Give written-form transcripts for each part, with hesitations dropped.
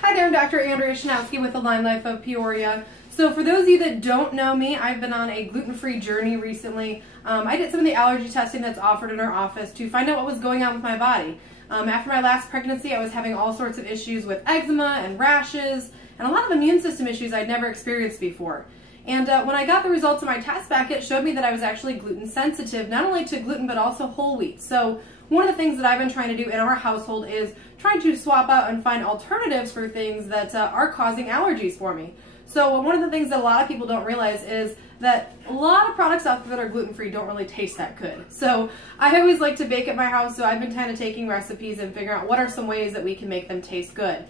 Hi there, I'm Dr. Andrea Shanowski with the Line Life of Peoria. So for those of you that don't know me, I've been on a gluten-free journey recently. I did some of the allergy testing that's offered in our office to find out what was going on with my body. After my last pregnancy, I was having all sorts of issues with eczema and rashes and a lot of immune system issues I'd never experienced before. And when I got the results of my test back, it showed me that I was actually gluten sensitive, not only to gluten, but also whole wheat. So one of the things that I've been trying to do in our household is trying to swap out and find alternatives for things that are causing allergies for me. So one of the things that a lot of people don't realize is that a lot of products out there that are gluten-free don't really taste that good. So I always like to bake at my house, so I've been kind of taking recipes and figuring out what are some ways that we can make them taste good.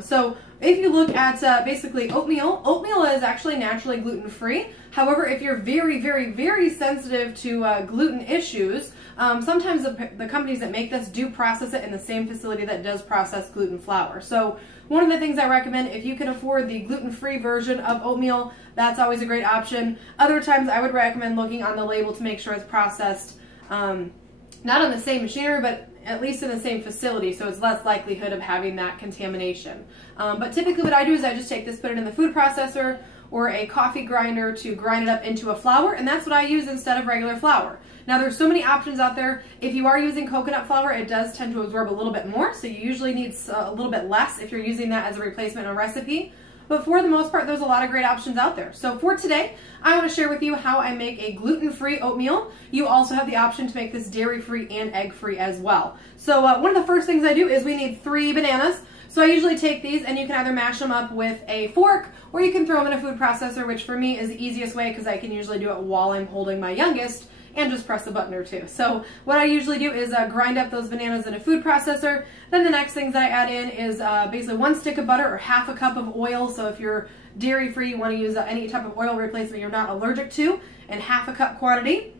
So if you look at basically oatmeal is actually naturally gluten-free. However, if you're very sensitive to gluten issues, sometimes the companies that make this do process it in the same facility that does process gluten flour. So one of the things I recommend, if you can afford the gluten-free version of oatmeal, that's always a great option. Other times I would recommend looking on the label to make sure it's processed not on the same machinery, but at least in the same facility, so it's less likelihood of having that contamination. But typically what I do is I just take this, put it in the food processor or a coffee grinder to grind it up into a flour, and that's what I use instead of regular flour. Now there's so many options out there. If you are using coconut flour, it does tend to absorb a little bit more, so you usually need a little bit less if you're using that as a replacement in a recipe. But for the most part, there's a lot of great options out there. So for today, I want to share with you how I make a gluten-free oatmeal. You also have the option to make this dairy-free and egg-free as well. So one of the first things I do is we need 3 bananas. So I usually take these and you can either mash them up with a fork or you can throw them in a food processor, which for me is the easiest way because I can usually do it while I'm holding my youngest and just press a button or two. So what I usually do is grind up those bananas in a food processor. Then the next things that I add in is basically 1 stick of butter or half a cup of oil. So if you're dairy-free, you want to use any type of oil replacement you're not allergic to, and half a cup quantity.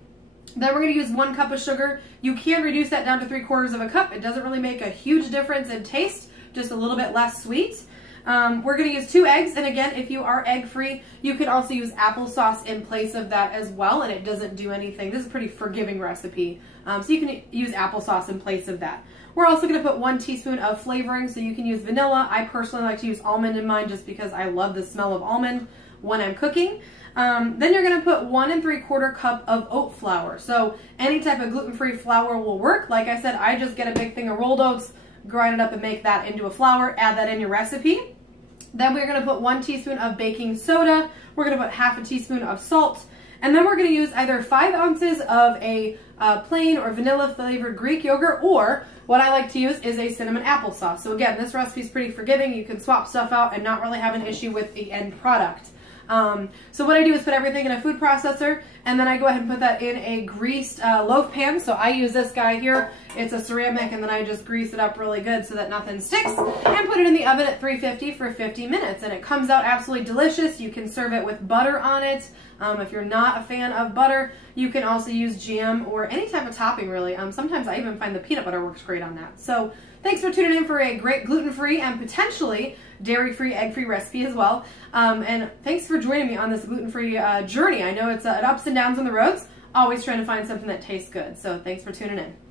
Then we're going to use 1 cup of sugar. You can reduce that down to 3/4 of a cup. It doesn't really make a huge difference in taste, just a little bit less sweet. We're going to use 2 eggs, and again, if you are egg-free, you can also use applesauce in place of that as well, and it doesn't do anything. This is a pretty forgiving recipe, so you can use applesauce in place of that. We're also going to put 1 teaspoon of flavoring, so you can use vanilla. I personally like to use almond in mine just because I love the smell of almond when I'm cooking. Then you're going to put 1 3/4 cup of oat flour. So any type of gluten-free flour will work. Like I said, I just get a big thing of rolled oats, grind it up and make that into a flour, add that in your recipe. Then we're going to put 1 teaspoon of baking soda. We're going to put half a teaspoon of salt. And then we're going to use either 5 ounces of a plain or vanilla flavored Greek yogurt, or what I like to use is a cinnamon applesauce. So again, this recipe is pretty forgiving. You can swap stuff out and not really have an issue with the end product. So what I do is put everything in a food processor, and then I go ahead and put that in a greased loaf pan. So I use this guy here. It's a ceramic, and then I just grease it up really good so that nothing sticks, and put it in the oven at 350 for 50 minutes. And it comes out absolutely delicious. You can serve it with butter on it. If you're not a fan of butter, you can also use jam or any type of topping, really. Sometimes I even find the peanut butter works great on that. So thanks for tuning in for a great gluten-free and potentially dairy-free, egg-free recipe as well. And thanks for joining me on this gluten-free journey. I know it's ups and downs on the roads, always trying to find something that tastes good. So thanks for tuning in.